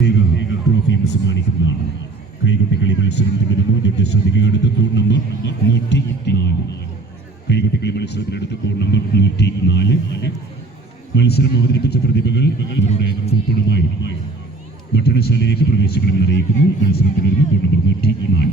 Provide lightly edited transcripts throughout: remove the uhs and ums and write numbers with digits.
ട്രോഫിയും സമ്മാനിക്കുന്നതാണ്. കൈകൊട്ടിക്കളി മത്സരം തുടരുന്നു. ജഡ്ജസ് ശ്രദ്ധിക്കുകയെടുത്ത് കോഡ് നമ്പർ 104. കൈകൊട്ടിക്കളി മത്സരത്തിനടുത്ത് കോഡ് നമ്പർ 104. മത്സരം അവതരിപ്പിച്ച പ്രതിഭകൾ അവരുടെ കൂപ്പണുമായി ഭക്ഷണശാലയിലേക്ക് പ്രവേശിക്കണമെന്ന് അറിയിക്കുന്നു. മത്സരം തുടരുന്നു. Code number 104.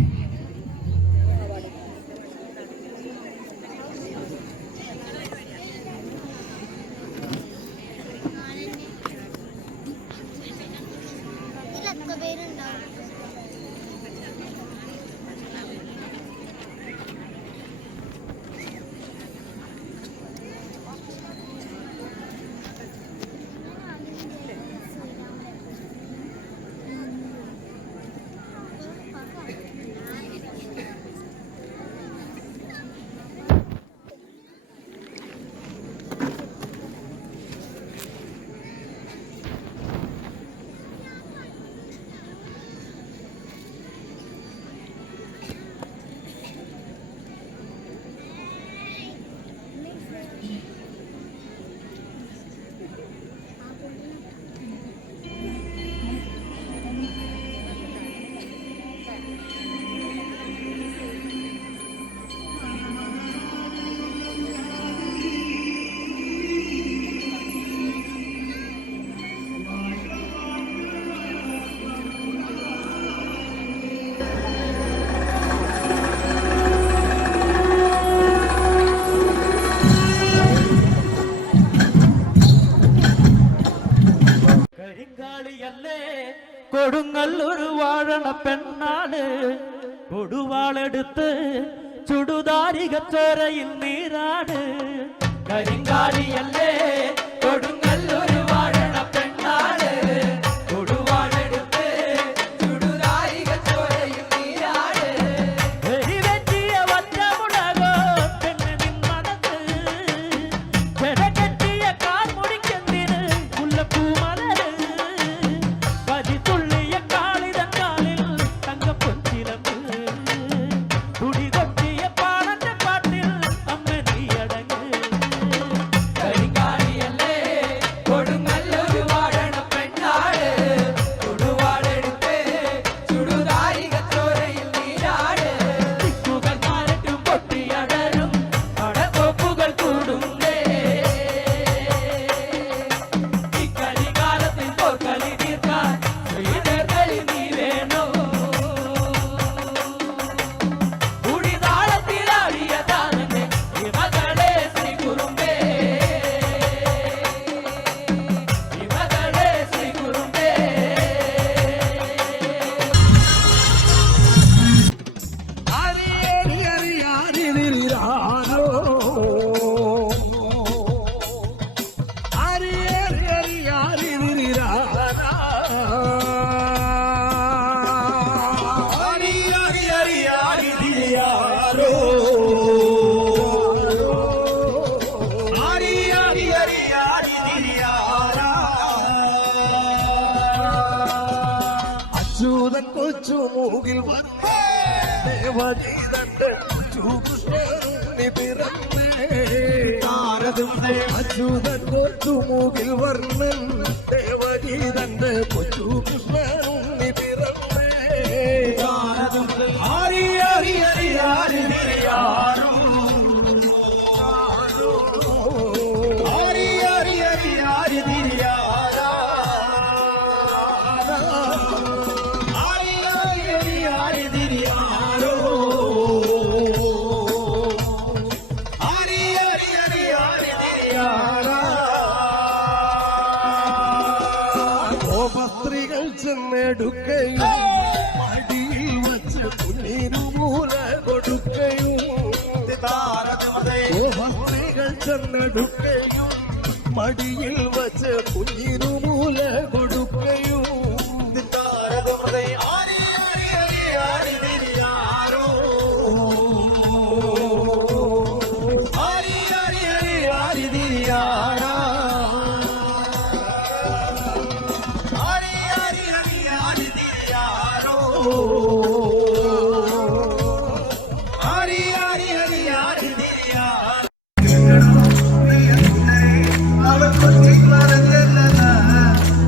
കൊടുങ്ങല്ലൊരു വാഴണ പെണ്ണാണ് കൊടുവാളെടുത്ത് ചുടുതാരികച്ചോരയിൽ നീരാണ്. കരിങ്കാളിയല്ലേ കൊടുങ്ങല്ലൊരു വാഴണ പെണ്ണാണ് കൊടുവാളെടുത്ത് ചുടുതാരികച്ചോരയിൽ നീരാണ്. വെറ്റിയ വറ്റമുളകോ പെണ്ണ് നിന്മനത്ത് ചെടകെട്ടിയ കാർമുടിക്കെന്തിന് മുല്ലപ്പൂമലര് അച്യുതൻ കൊച്ചു മൂകിൽ ദേവഗീതന്റെ കൊച്ചുകൃഷ്ണി പിറന്നേ. അച്യുതൻ കൊച്ചു മൂകിൽ വർണ്ണൻ ദേവഗീതന്റെ കൊച്ചുകൃഷ്ണി പിറന്നേ. ഹരി ഹരി ഹരി ഹരി ഹരിയാരോ ഹരി ഹരി ഹരി ഹരി ഹരിയാരാ. ഗോപസ്ത്രീകൾ ചെന്നെടുക്കയും മടിയിൽ വച്ച് കുഞ്ഞിരുമൂല കൊടുക്കയും. ഗോപസ്ത്രീകൾ ചെന്നെടുക്കയും മടിയിൽ വച്ച് കുഞ്ഞിരുമൂല കൊടുക്കയും.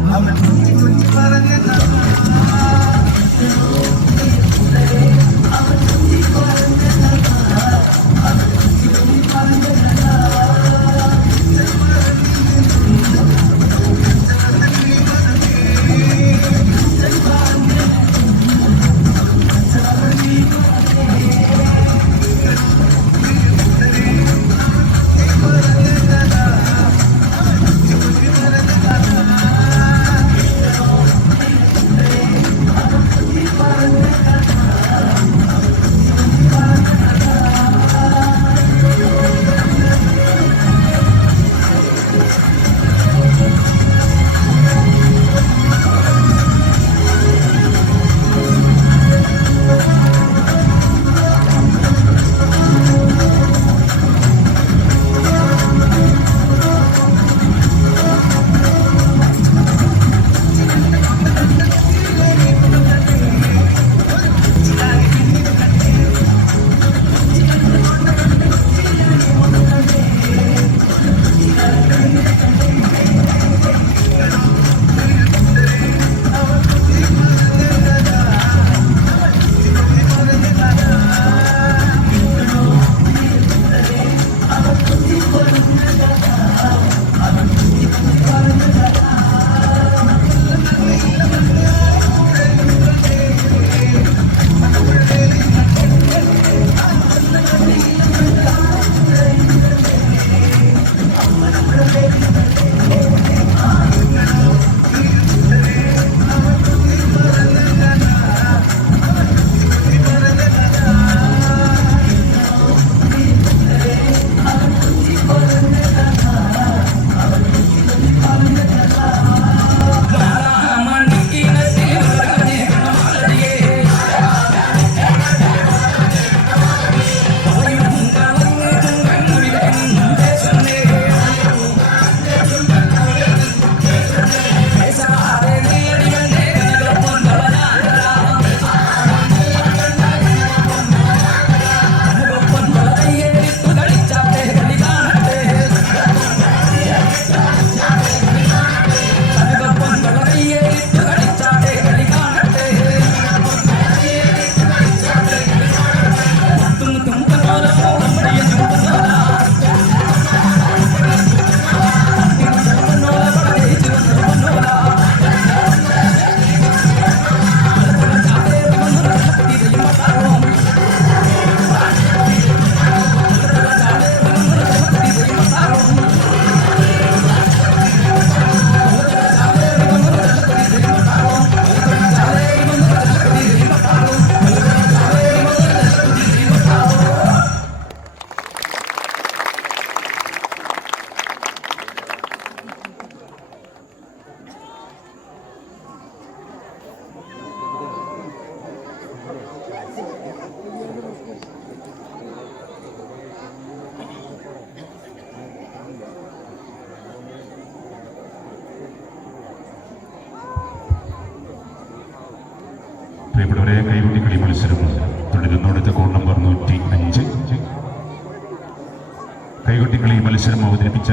I'm പ്രിയപ്പെട്ടവരെ, കൈകൊട്ടി കളി മത്സരം തുടരുന്നു. അടുത്ത കോഡ് നമ്പർ 105. കൈകൊട്ടി കളി മത്സരം അവതരിപ്പിച്ച